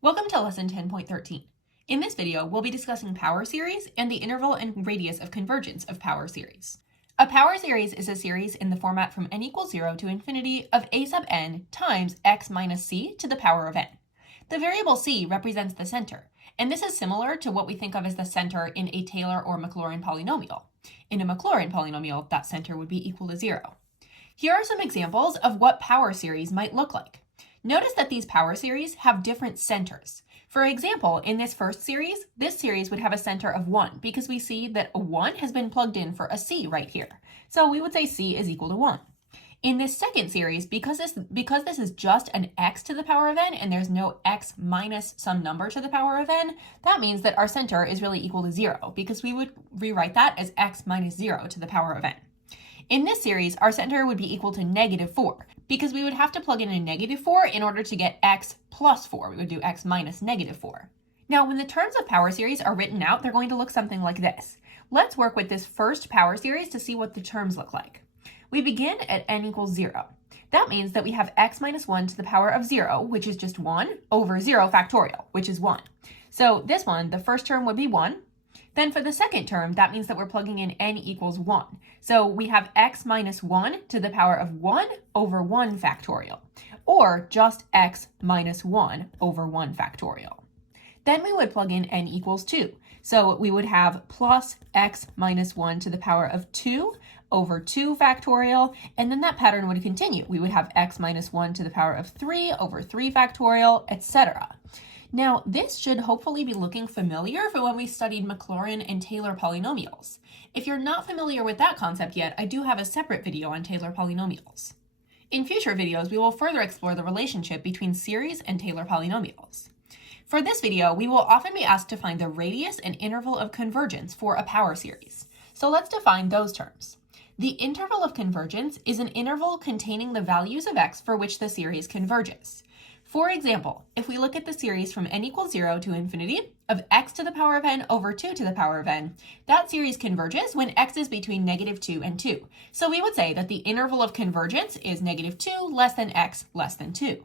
Welcome to lesson 10.13. In this video, we'll be discussing power series and the interval and radius of convergence of power series. A power series is a series in the format from n equals 0 to infinity of a sub n times x minus c to the power of n. The variable c represents the center, and this is similar to what we think of as the center in a Taylor or Maclaurin polynomial. In a Maclaurin polynomial, that center would be equal to 0. Here are some examples of what power series might look like. Notice that these power series have different centers. For example, in this first series, this series would have a center of 1 because we see that a 1 has been plugged in for a c right here. So we would say c is equal to 1. In this second series, because this is just an x to the power of n and there's no x minus some number to the power of n, that means that our center is really equal to 0 because we would rewrite that as x minus 0 to the power of n. In this series, our center would be equal to negative 4 because we would have to plug in a negative 4 in order to get x plus 4. We would do x minus negative 4. Now, when the terms of power series are written out, they're going to look something like this. Let's work with this first power series to see what the terms look like. We begin at n equals 0. That means that we have x minus 1 to the power of 0, which is just 1, over 0 factorial, which is 1. So this one, the first term would be 1. Then for the second term, that means that we're plugging in n equals 1. So we have x minus 1 to the power of 1 over 1 factorial, or just x minus 1 over 1 factorial. Then we would plug in n equals 2. So we would have plus x minus 1 to the power of 2 over 2 factorial, and then that pattern would continue. We would have x minus 1 to the power of 3 over 3 factorial, etc. Now, this should hopefully be looking familiar for when we studied Maclaurin and Taylor polynomials. If you're not familiar with that concept yet, I do have a separate video on Taylor polynomials. In future videos, we will further explore the relationship between series and Taylor polynomials. For this video, we will often be asked to find the radius and interval of convergence for a power series. So let's define those terms. The interval of convergence is an interval containing the values of x for which the series converges. For example, if we look at the series from n equals 0 to infinity of x to the power of n over 2 to the power of n, that series converges when x is between negative 2 and 2. So we would say that the interval of convergence is negative 2 less than x less than 2.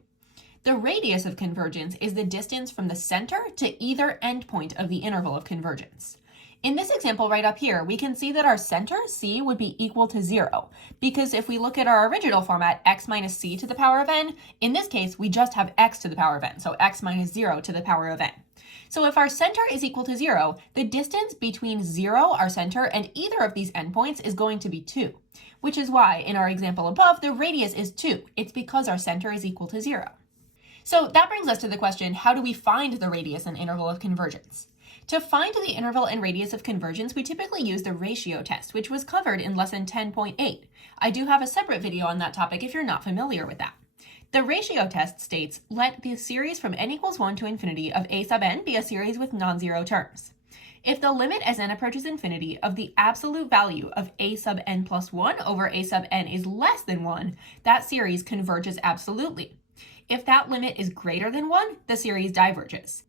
The radius of convergence is the distance from the center to either endpoint of the interval of convergence. In this example right up here, we can see that our center, c, would be equal to 0, because if we look at our original format, x minus c to the power of n, in this case, we just have x to the power of n, so x minus 0 to the power of n. So if our center is equal to 0, the distance between 0, our center, and either of these endpoints is going to be 2, which is why, in our example above, the radius is 2. It's because our center is equal to 0. So that brings us to the question, how do we find the radius and interval of convergence? To find the interval and radius of convergence, we typically use the ratio test, which was covered in lesson 10.8. I do have a separate video on that topic if you're not familiar with that. The ratio test states, let the series from n equals 1 to infinity of a sub n be a series with non-zero terms. If the limit as n approaches infinity of the absolute value of a sub n plus 1 over a sub n is less than 1, that series converges absolutely. If that limit is greater than 1, the series diverges.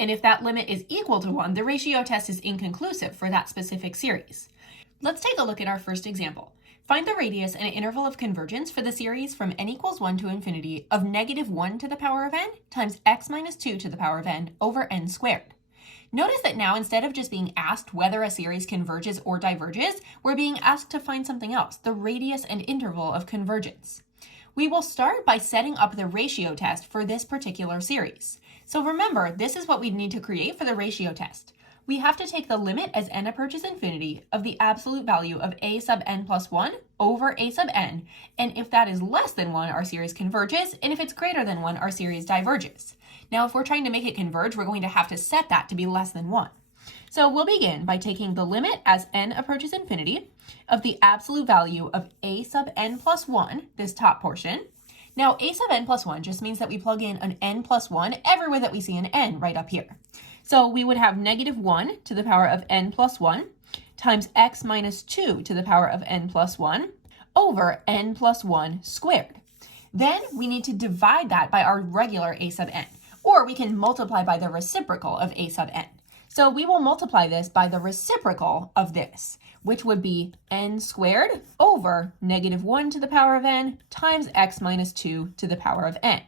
And if that limit is equal to 1, the ratio test is inconclusive for that specific series. Let's take a look at our first example. Find the radius and interval of convergence for the series from n equals 1 to infinity of negative 1 to the power of n times x minus 2 to the power of n over n squared. Notice that now, instead of just being asked whether a series converges or diverges, we're being asked to find something else, the radius and interval of convergence. We will start by setting up the ratio test for this particular series. So remember, this is what we need to create for the ratio test. We have to take the limit as n approaches infinity of the absolute value of a sub n plus 1 over a sub n, and if that is less than 1, our series converges, and if it's greater than 1, our series diverges. Now, if we're trying to make it converge, we're going to have to set that to be less than 1. So we'll begin by taking the limit as n approaches infinity of the absolute value of a sub n plus 1, this top portion. Now, a sub n plus 1 just means that we plug in an n plus 1 everywhere that we see an n right up here. So we would have negative 1 to the power of n plus 1 times x minus 2 to the power of n plus 1 over n plus 1 squared. Then we need to divide that by our regular a sub n, or we can multiply by the reciprocal of a sub n. So we will multiply this by the reciprocal of this, which would be n squared over negative 1 to the power of n times x minus 2 to the power of n.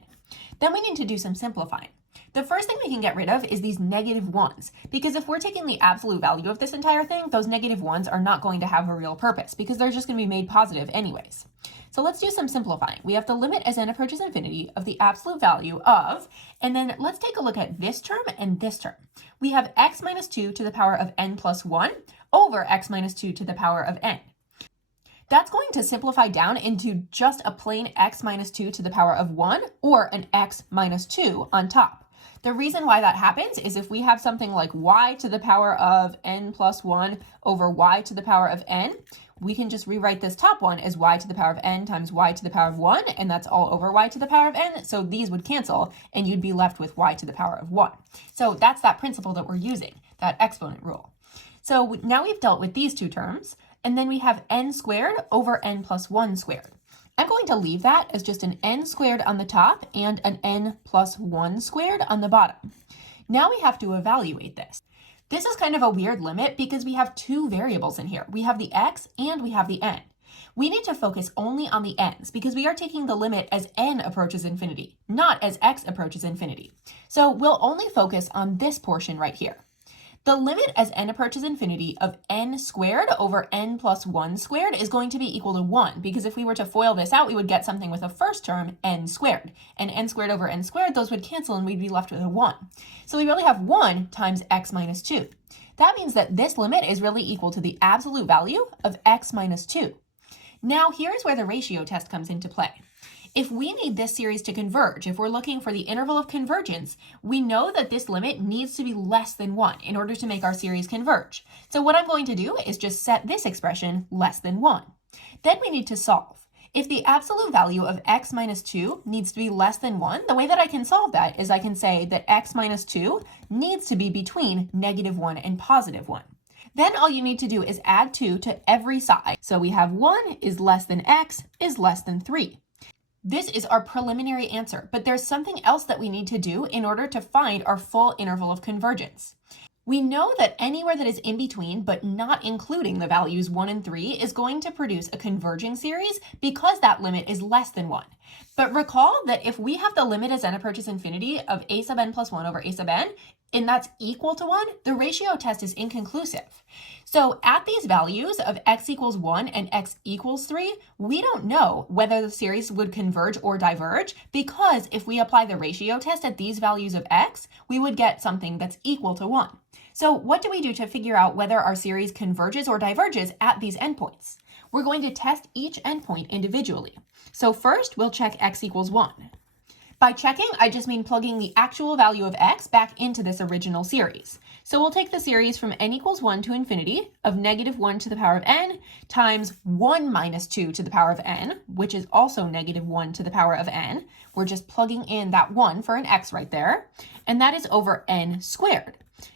Then we need to do some simplifying. The first thing we can get rid of is these negative 1s, because if we're taking the absolute value of this entire thing, those negative 1s are not going to have a real purpose because they're just going to be made positive anyways. So let's do some simplifying. We have the limit as n approaches infinity of the absolute value of, and then let's take a look at this term and this term. We have x minus 2 to the power of n plus 1 over x minus 2 to the power of n. That's going to simplify down into just a plain x minus 2 to the power of 1 or an x minus 2 on top. The reason why that happens is if we have something like y to the power of n plus 1 over y to the power of n, we can just rewrite this top one as y to the power of n times y to the power of 1, and that's all over y to the power of n, so these would cancel, and you'd be left with y to the power of 1. So that's that principle that we're using, that exponent rule. So now we've dealt with these two terms, and then we have n squared over n plus 1 squared. I'm going to leave that as just an n squared on the top and an n plus 1 squared on the bottom. Now we have to evaluate this. This is kind of a weird limit because we have two variables in here. We have the x and we have the n. We need to focus only on the n's because we are taking the limit as n approaches infinity, not as x approaches infinity. So we'll only focus on this portion right here. The limit as n approaches infinity of n squared over n plus 1 squared is going to be equal to 1, because if we were to FOIL this out, we would get something with a first term, n squared. And n squared over n squared, those would cancel and we'd be left with a 1. So we really have 1 times x minus 2. That means that this limit is really equal to the absolute value of x minus 2. Now here's where the ratio test comes into play. If we need this series to converge, if we're looking for the interval of convergence, we know that this limit needs to be less than 1 in order to make our series converge. So what I'm going to do is just set this expression less than 1. Then we need to solve. If the absolute value of x minus 2 needs to be less than 1, the way that I can solve that is I can say that x minus 2 needs to be between negative 1 and positive 1. Then all you need to do is add 2 to every side. So we have 1 is less than x is less than 3. This is our preliminary answer, but there's something else that we need to do in order to find our full interval of convergence. We know that anywhere that is in between, but not including the values 1 and 3, is going to produce a converging series because that limit is less than 1. But recall that if we have the limit as n approaches infinity of a sub n plus 1 over a sub n, and that's equal to 1, the ratio test is inconclusive. So at these values of x equals 1 and x equals 3, we don't know whether the series would converge or diverge, because if we apply the ratio test at these values of x, we would get something that's equal to 1. So what do we do to figure out whether our series converges or diverges at these endpoints? We're going to test each endpoint individually. So first, we'll check x equals 1. By checking, I just mean plugging the actual value of x back into this original series. So we'll take the series from n equals 1 to infinity of negative 1 to the power of n times 1 minus 2 to the power of n, which is also negative 1 to the power of n. We're just plugging in that 1 for an x right there, and that is over n squared.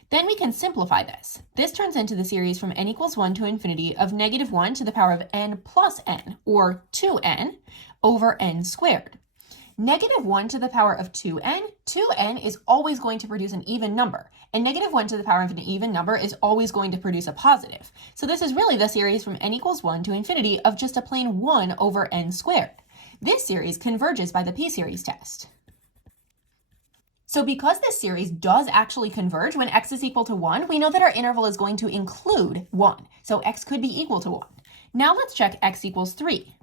Then we can simplify this. This turns into the series from n equals 1 to infinity of negative 1 to the power of n plus n, or 2n, over n squared. Negative 1 to the power of 2n is always going to produce an even number, and negative 1 to the power of an even number is always going to produce a positive. So this is really the series from n equals 1 to infinity of just a plain 1 over n squared. This series converges by the p-series test. So because this series does actually converge when x is equal to 1, we know that our interval is going to include 1, so x could be equal to 1. Now let's check x equals 3.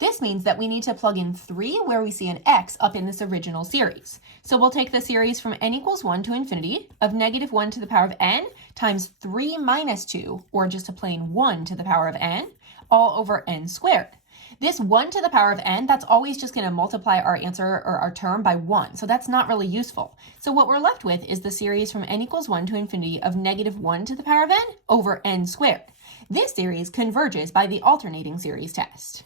This means that we need to plug in 3 where we see an x up in this original series. So we'll take the series from n equals 1 to infinity of negative 1 to the power of n times 3 minus 2, or just a plain 1 to the power of n, all over n squared. This 1 to the power of n, that's always just going to multiply our answer or our term by 1, so that's not really useful. So what we're left with is the series from n equals 1 to infinity of negative 1 to the power of n over n squared. This series converges by the alternating series test.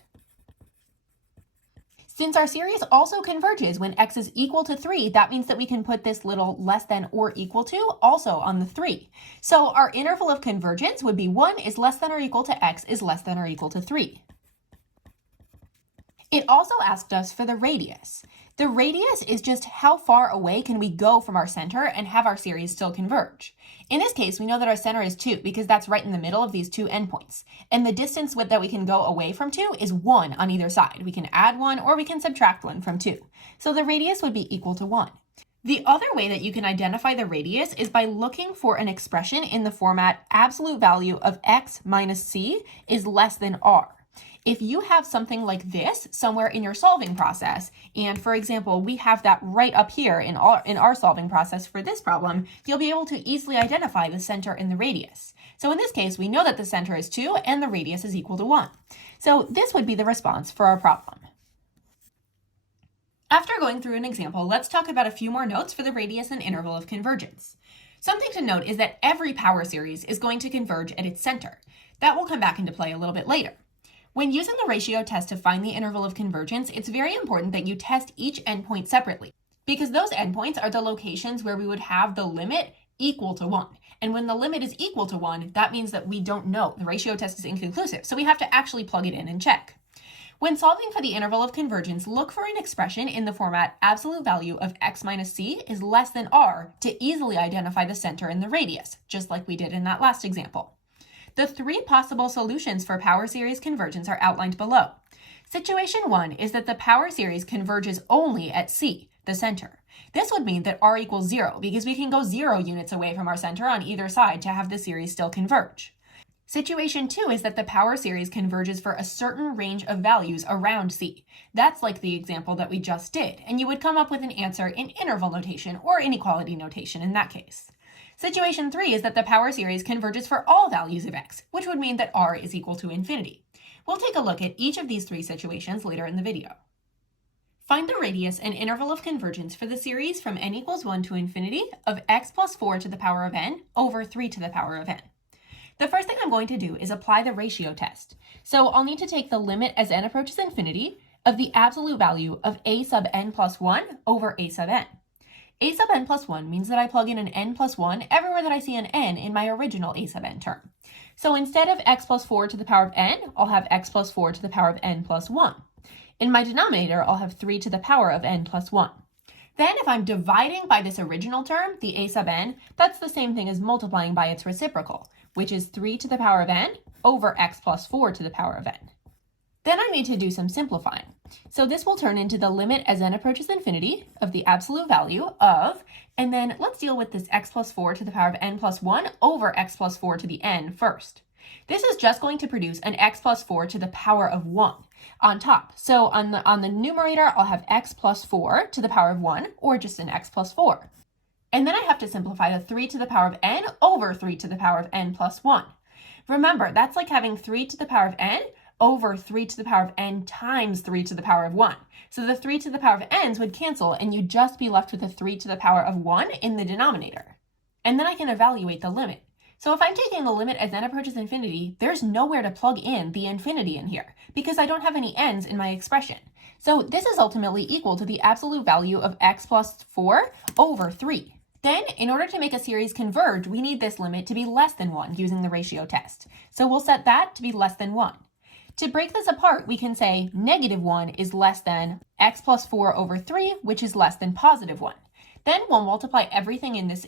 Since our series also converges when x is equal to 3, that means that we can put this little less than or equal to also on the 3. So our interval of convergence would be 1 is less than or equal to x is less than or equal to 3. It also asked us for the radius. The radius is just how far away can we go from our center and have our series still converge. In this case, we know that our center is 2 because that's right in the middle of these two endpoints. And the distance that we can go away from 2 is 1 on either side. We can add 1 or we can subtract 1 from 2. So the radius would be equal to 1. The other way that you can identify the radius is by looking for an expression in the format absolute value of x minus c is less than r. If you have something like this somewhere in your solving process, and for example, we have that right up here in our solving process for this problem, you'll be able to easily identify the center and the radius. So in this case, we know that the center is 2 and the radius is equal to 1. So this would be the response for our problem. After going through an example, let's talk about a few more notes for the radius and interval of convergence. Something to note is that every power series is going to converge at its center. That will come back into play a little bit later. When using the ratio test to find the interval of convergence, it's very important that you test each endpoint separately, because those endpoints are the locations where we would have the limit equal to 1. And when the limit is equal to 1, that means that we don't know. The ratio test is inconclusive, so we have to actually plug it in and check. When solving for the interval of convergence, look for an expression in the format absolute value of x minus c is less than r to easily identify the center and the radius, just like we did in that last example. The 3 possible solutions for power series convergence are outlined below. Situation 1 is that the power series converges only at c, the center. This would mean that r equals 0 because we can go 0 units away from our center on either side to have the series still converge. Situation 2 is that the power series converges for a certain range of values around c. That's like the example that we just did, and you would come up with an answer in interval notation or inequality notation in that case. Situation 3 is that the power series converges for all values of x, which would mean that r is equal to infinity. We'll take a look at each of these 3 situations later in the video. Find the radius and interval of convergence for the series from n equals 1 to infinity of x plus 4 to the power of n over 3 to the power of n. The first thing I'm going to do is apply the ratio test. So I'll need to take the limit as n approaches infinity of the absolute value of a sub n plus 1 over a sub n. A sub n plus 1 means that I plug in an n plus 1 everywhere that I see an n in my original a sub n term. So instead of x plus 4 to the power of n, I'll have x plus 4 to the power of n plus 1. In my denominator, I'll have 3 to the power of n plus 1. Then if I'm dividing by this original term, the a sub n, that's the same thing as multiplying by its reciprocal, which is 3 to the power of n over x plus 4 to the power of n. Then I need to do some simplifying. So this will turn into the limit as n approaches infinity of the absolute value of, and then let's deal with this x plus 4 to the power of n plus 1 over x plus 4 to the n first. This is just going to produce an x plus 4 to the power of 1 on top. So on the numerator, I'll have x plus 4 to the power of 1, or just an x plus 4. And then I have to simplify the 3 to the power of n over 3 to the power of n plus 1. Remember, that's like having 3 to the power of n over 3 to the power of n times 3 to the power of 1. So the 3 to the power of n's would cancel, and you'd just be left with the 3 to the power of 1 in the denominator. And then I can evaluate the limit. So if I'm taking the limit as n approaches infinity, there's nowhere to plug in the infinity in here, because I don't have any n's in my expression. So this is ultimately equal to the absolute value of x plus 4 over 3. Then, in order to make a series converge, we need this limit to be less than 1 using the ratio test. So we'll set that to be less than 1. To break this apart, we can say negative 1 is less than x plus 4 over 3, which is less than positive 1. Then we'll multiply everything in this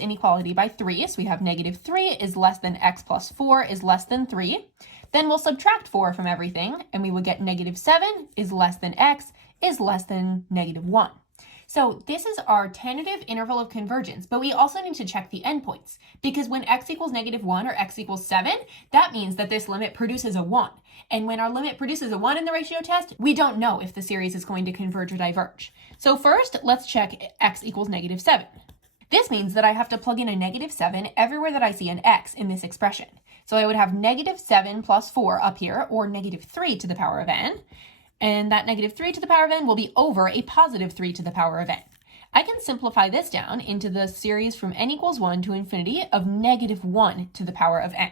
inequality by 3. So we have negative 3 is less than x plus 4 is less than 3. Then we'll subtract 4 from everything, and we would get negative 7 is less than x is less than negative 1. So this is our tentative interval of convergence, but we also need to check the endpoints, because when x equals negative 1 or x equals 7, that means that this limit produces a 1. And when our limit produces a 1 in the ratio test, we don't know if the series is going to converge or diverge. So first, let's check x equals negative 7. This means that I have to plug in a negative 7 everywhere that I see an x in this expression. So I would have negative 7 plus 4 up here, or negative 3 to the power of n. And that negative 3 to the power of n will be over a positive 3 to the power of n. I can simplify this down into the series from n equals 1 to infinity of negative 1 to the power of n.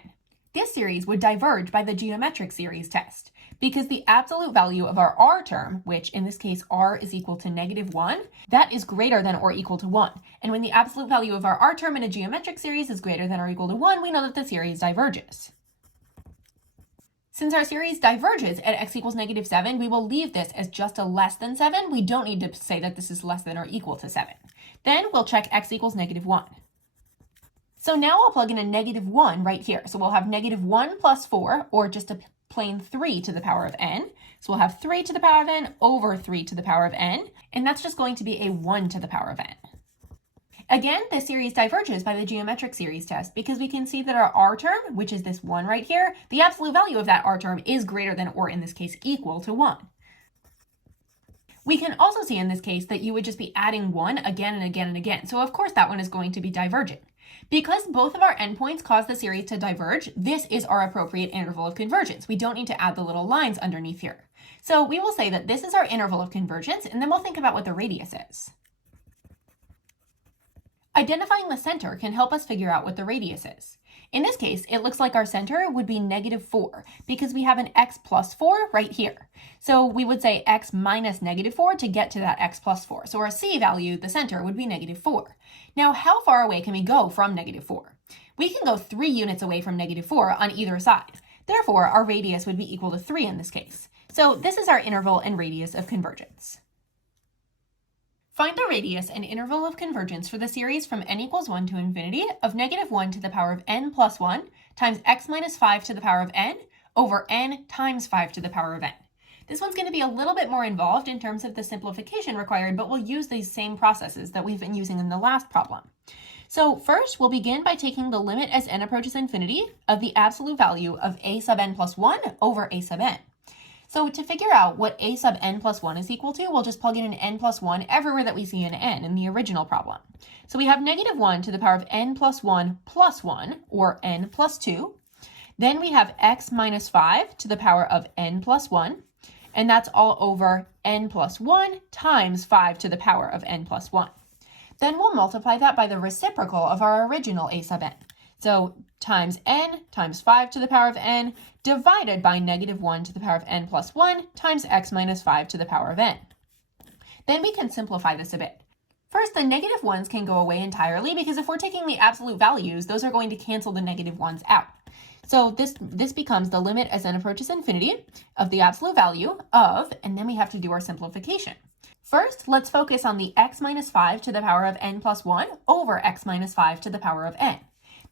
This series would diverge by the geometric series test, because the absolute value of our r term, which in this case r is equal to negative 1, that is greater than or equal to 1. And when the absolute value of our r term in a geometric series is greater than or equal to 1, we know that the series diverges. Since our series diverges at x equals negative 7, we will leave this as just a less than 7. We don't need to say that this is less than or equal to 7. Then we'll check x equals negative 1. So now I'll plug in a negative 1 right here. So we'll have negative 1 plus 4, or just a plain 3 to the power of n. So we'll have 3 to the power of n over 3 to the power of n, and that's just going to be a 1 to the power of n. Again, this series diverges by the geometric series test because we can see that our r term, which is this 1 right here, the absolute value of that r term is greater than, or in this case, equal to 1. We can also see in this case that you would just be adding 1 again and again and again. So of course that one is going to be diverging. Because both of our endpoints cause the series to diverge, this is our appropriate interval of convergence. We don't need to add the little lines underneath here. So we will say that this is our interval of convergence, and then we'll think about what the radius is. Identifying the center can help us figure out what the radius is. In this case, it looks like our center would be -4 because we have an x plus 4 right here. So we would say x minus -4 to get to that x plus 4. So our c value, the center, would be -4. Now, how far away can we go from -4? We can go 3 units away from -4 on either side. Therefore, our radius would be equal to 3 in this case. So this is our interval and radius of convergence. Find the radius and interval of convergence for the series from n equals 1 to infinity of -1 to the power of n plus 1 times x minus 5 to the power of n over n times 5 to the power of n. This one's going to be a little bit more involved in terms of the simplification required, but we'll use these same processes that we've been using in the last problem. So first, we'll begin by taking the limit as n approaches infinity of the absolute value of a sub n plus 1 over a sub n. So to figure out what a sub n plus 1 is equal to, we'll just plug in an n plus 1 everywhere that we see an n in the original problem. So we have -1 to the power of n plus 1 plus 1, or n plus 2. Then we have x minus 5 to the power of n plus 1, and that's all over n plus 1 times 5 to the power of n plus 1. Then we'll multiply that by the reciprocal of our original a sub n. So times n times 5 to the power of n divided by -1 to the power of n plus 1 times x minus 5 to the power of n. Then we can simplify this a bit. First, the negative ones can go away entirely because if we're taking the absolute values, those are going to cancel the negative ones out. So this becomes the limit as n approaches infinity of the absolute value of, and then we have to do our simplification. First, let's focus on the x minus 5 to the power of n plus 1 over x minus 5 to the power of n.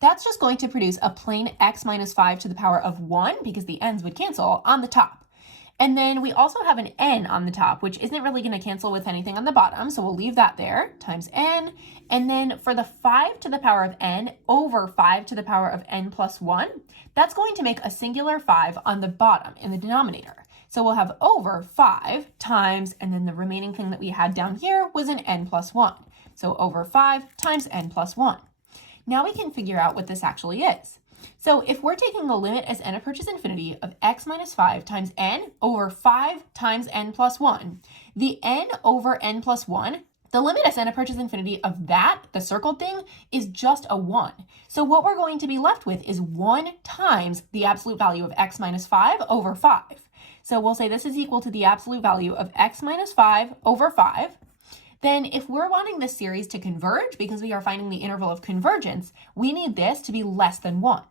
That's just going to produce a plain x minus 5 to the power of 1, because the n's would cancel, on the top. And then we also have an n on the top, which isn't really going to cancel with anything on the bottom, so we'll leave that there, times n. And then for the 5 to the power of n over 5 to the power of n plus 1, that's going to make a singular 5 on the bottom in the denominator. So we'll have over 5 times, and then the remaining thing that we had down here was an n plus 1. So over 5 times n plus 1. Now we can figure out what this actually is. So if we're taking the limit as n approaches infinity of x minus 5 times n over 5 times n plus 1, the n over n plus 1, the limit as n approaches infinity of that, the circled thing, is just a 1. So what we're going to be left with is 1 times the absolute value of x minus 5 over 5. So we'll say this is equal to the absolute value of x minus 5 over 5. Then if we're wanting this series to converge, because we are finding the interval of convergence, we need this to be less than 1.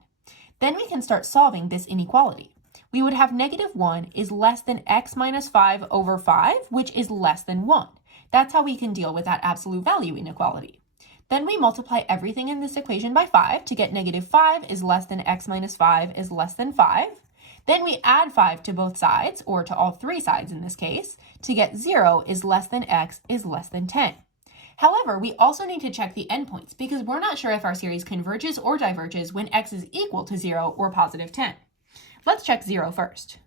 Then we can start solving this inequality. We would have -1 is less than x minus 5 over 5, which is less than 1. That's how we can deal with that absolute value inequality. Then we multiply everything in this equation by 5 to get -5 is less than x minus 5 is less than 5. Then we add 5 to both sides, or to all 3 sides in this case, to get 0 is less than x is less than 10. However, we also need to check the endpoints because we're not sure if our series converges or diverges when x is equal to 0 or positive 10. Let's check 0 first.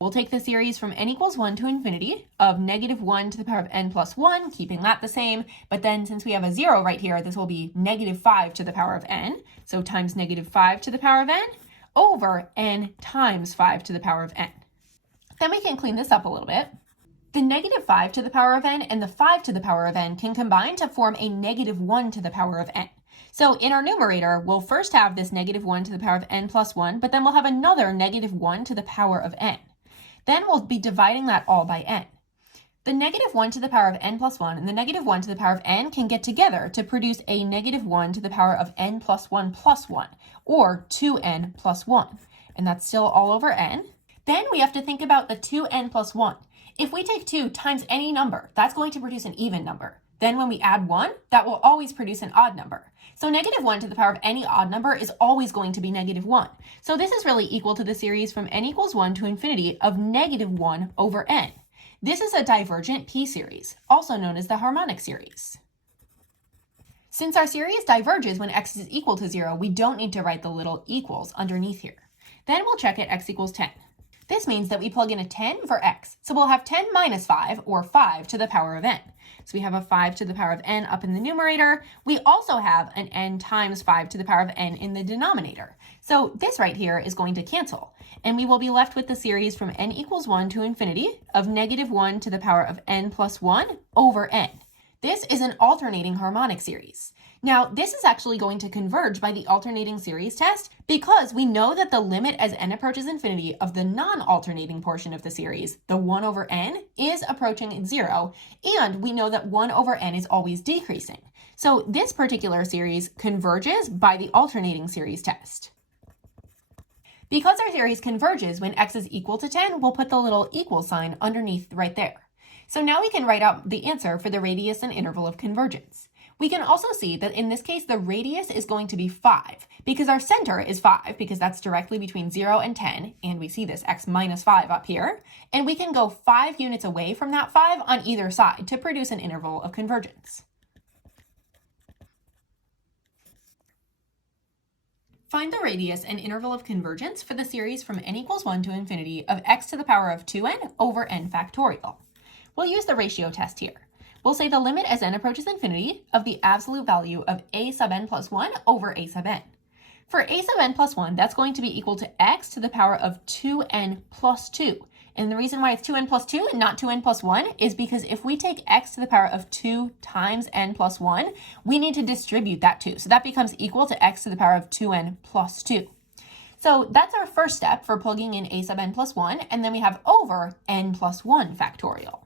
We'll take the series from n equals 1 to infinity of -1 to the power of n plus 1, keeping that the same, but then since we have a 0 right here, this will be -5 to the power of n, so times -5 to the power of n, over n times 5 to the power of n. Then we can clean this up a little bit. The -5 to the power of n and the 5 to the power of n can combine to form a -1 to the power of n. So in our numerator, we'll first have this -1 to the power of n plus 1, but then we'll have another -1 to the power of n. Then we'll be dividing that all by n. The -1 to the power of n plus 1 and the -1 to the power of n can get together to produce a -1 to the power of n plus 1 plus 1, or 2n plus 1. And that's still all over n. Then we have to think about the 2n plus 1. If we take 2 times any number, that's going to produce an even number. Then when we add 1, that will always produce an odd number. So -1 to the power of any odd number is always going to be -1. So this is really equal to the series from n equals 1 to infinity of -1 over n. This is a divergent p-series, also known as the harmonic series. Since our series diverges when x is equal to 0, we don't need to write the little equals underneath here. Then we'll check at x equals 10. This means that we plug in a 10 for x. So we'll have 10 minus 5, or 5 to the power of n. So we have a 5 to the power of n up in the numerator. We also have an n times 5 to the power of n in the denominator. So this right here is going to cancel. And we will be left with the series from n equals 1 to infinity of negative 1 to the power of n plus 1 over n. This is an alternating harmonic series. Now, this is actually going to converge by the alternating series test because we know that the limit as n approaches infinity of the non-alternating portion of the series, the 1 over n, is approaching 0, and we know that 1 over n is always decreasing. So this particular series converges by the alternating series test. Because our series converges when x is equal to 10, we'll put the little equal sign underneath right there. So now we can write out the answer for the radius and interval of convergence. We can also see that in this case, the radius is going to be 5 because our center is 5 because that's directly between 0 and 10. And we see this x minus 5 up here. And we can go 5 units away from that 5 on either side to produce an interval of convergence. Find the radius and interval of convergence for the series from n equals 1 to infinity of x to the power of 2n over n factorial. We'll use the ratio test here. We'll say the limit as n approaches infinity of the absolute value of a sub n plus 1 over a sub n. For a sub n plus 1, that's going to be equal to x to the power of 2n plus 2. And the reason why it's 2n plus 2 and not 2n plus 1 is because if we take x to the power of 2 times n plus 1, we need to distribute that 2. So that becomes equal to x to the power of 2n plus 2. So that's our first step for plugging in a sub n plus 1, and then we have over n plus 1 factorial.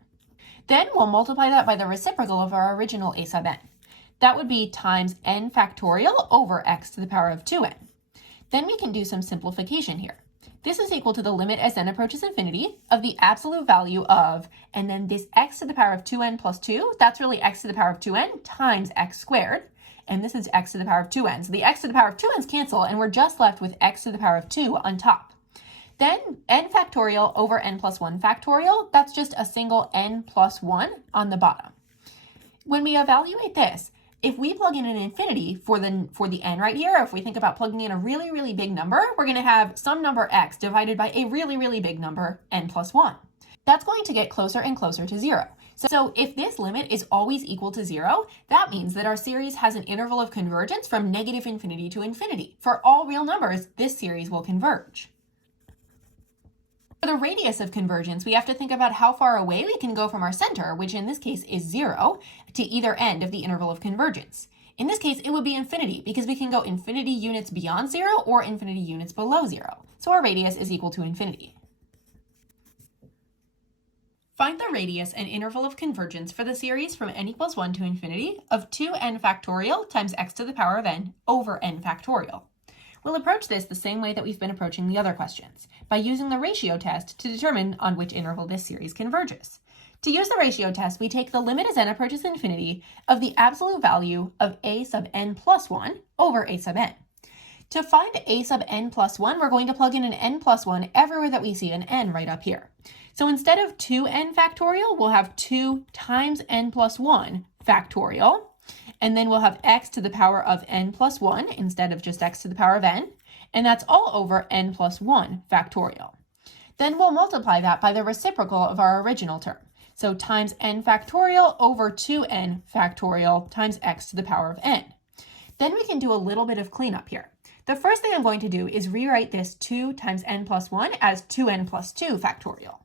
Then we'll multiply that by the reciprocal of our original a sub n. That would be times n factorial over x to the power of 2n. Then we can do some simplification here. This is equal to the limit as n approaches infinity of the absolute value of, and then this x to the power of 2n plus 2, that's really x to the power of 2n times x squared. And this is x to the power of 2n. So the x to the power of 2n's cancel, and we're just left with x to the power of 2 on top. Then n factorial over n plus 1 factorial, that's just a single n plus 1 on the bottom. When we evaluate this, if we plug in an infinity for the n right here, if we think about plugging in a really, really big number, we're going to have some number x divided by a really, really big number, n plus 1. That's going to get closer and closer to 0. So if this limit is always equal to 0, that means that our series has an interval of convergence from negative infinity to infinity. For all real numbers, this series will converge. For the radius of convergence, we have to think about how far away we can go from our center, which in this case is 0, to either end of the interval of convergence. In this case, it would be infinity because we can go infinity units beyond 0 or infinity units below 0. So our radius is equal to infinity. Find the radius and interval of convergence for the series from n equals 1 to infinity of 2n factorial times x to the power of n over n factorial. We'll approach this the same way that we've been approaching the other questions, by using the ratio test to determine on which interval this series converges. To use the ratio test, we take the limit as n approaches infinity of the absolute value of a sub n plus 1 over a sub n. To find a sub n plus 1, we're going to plug in an n plus 1 everywhere that we see an n right up here. So instead of 2n factorial, we'll have 2 times n plus 1 factorial. And then we'll have x to the power of n plus 1 instead of just x to the power of n. And that's all over n plus 1 factorial. Then we'll multiply that by the reciprocal of our original term. So times n factorial over 2n factorial times x to the power of n. Then we can do a little bit of cleanup here. The first thing I'm going to do is rewrite this 2 times n plus 1 as 2n plus 2 factorial.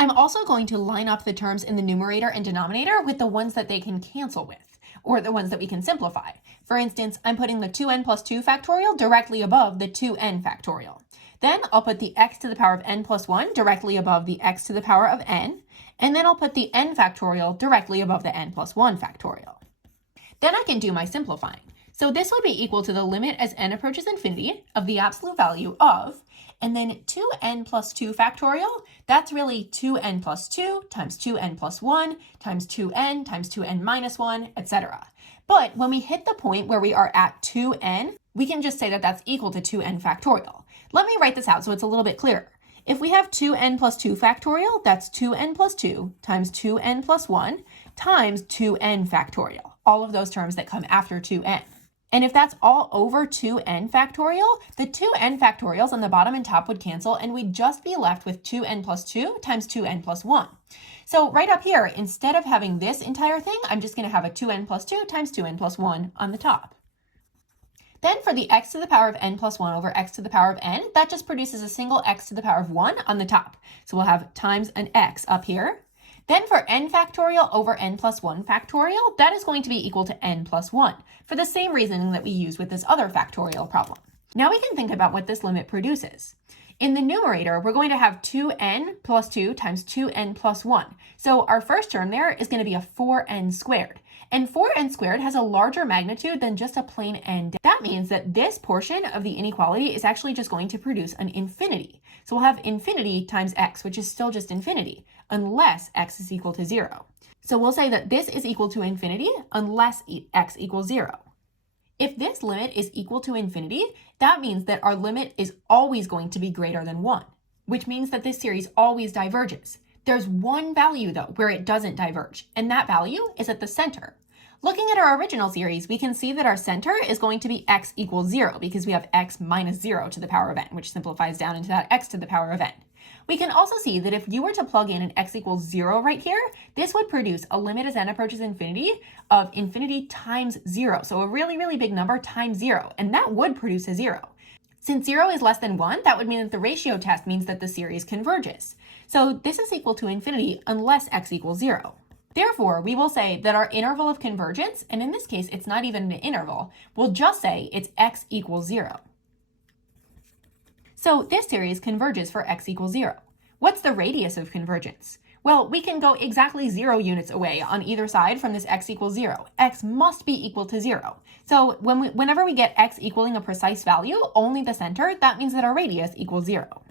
I'm also going to line up the terms in the numerator and denominator with the ones that they can cancel with, or the ones that we can simplify. For instance, I'm putting the 2n plus 2 factorial directly above the 2n factorial. Then I'll put the x to the power of n plus 1 directly above the x to the power of n, and then I'll put the n factorial directly above the n plus 1 factorial. Then I can do my simplifying. So this would be equal to the limit as n approaches infinity of the absolute value of, and then 2n plus 2 factorial, that's really 2n plus 2 times 2n plus 1 times 2n minus 1, etc. But when we hit the point where we are at 2n, we can just say that that's equal to 2n factorial. Let me write this out so it's a little bit clearer. If we have 2n plus 2 factorial, that's 2n plus 2 times 2n plus 1 times 2n factorial, all of those terms that come after 2n. And if that's all over 2n factorial, the 2n factorials on the bottom and top would cancel, and we'd just be left with 2n plus 2 times 2n plus 1. So right up here, instead of having this entire thing, I'm just going to have a 2n plus 2 times 2n plus 1 on the top. Then for the x to the power of n plus 1 over x to the power of n, that just produces a single x to the power of 1 on the top. So we'll have times an x up here. Then for n factorial over n plus 1 factorial, that is going to be equal to n plus 1, for the same reasoning that we used with this other factorial problem. Now we can think about what this limit produces. In the numerator, we're going to have 2n plus 2 times 2n plus 1. So our first term there is going to be a 4n squared. And 4n squared has a larger magnitude than just a plain n. That means that this portion of the inequality is actually just going to produce an infinity. So we'll have infinity times x, which is still just infinity, unless x is equal to 0. So we'll say that this is equal to infinity unless x equals 0. If this limit is equal to infinity, that means that our limit is always going to be greater than 1, which means that this series always diverges. There's one value, though, where it doesn't diverge, and that value is at the center. Looking at our original series, we can see that our center is going to be x equals 0 because we have x minus 0 to the power of n, which simplifies down into that x to the power of n. We can also see that if you were to plug in an x equals 0 right here, this would produce a limit as n approaches infinity of infinity times 0. So a really, really big number times 0, and that would produce a 0. Since 0 is less than 1, that would mean that the ratio test means that the series converges. So this is equal to infinity unless x equals 0. Therefore, we will say that our interval of convergence, and in this case, it's not even an interval, we'll just say it's x equals 0. So this series converges for x equals 0. What's the radius of convergence? Well, we can go exactly 0 units away on either side from this x equals 0. X must be equal to 0. So whenever we get x equaling a precise value, only the center, that means that our radius equals 0.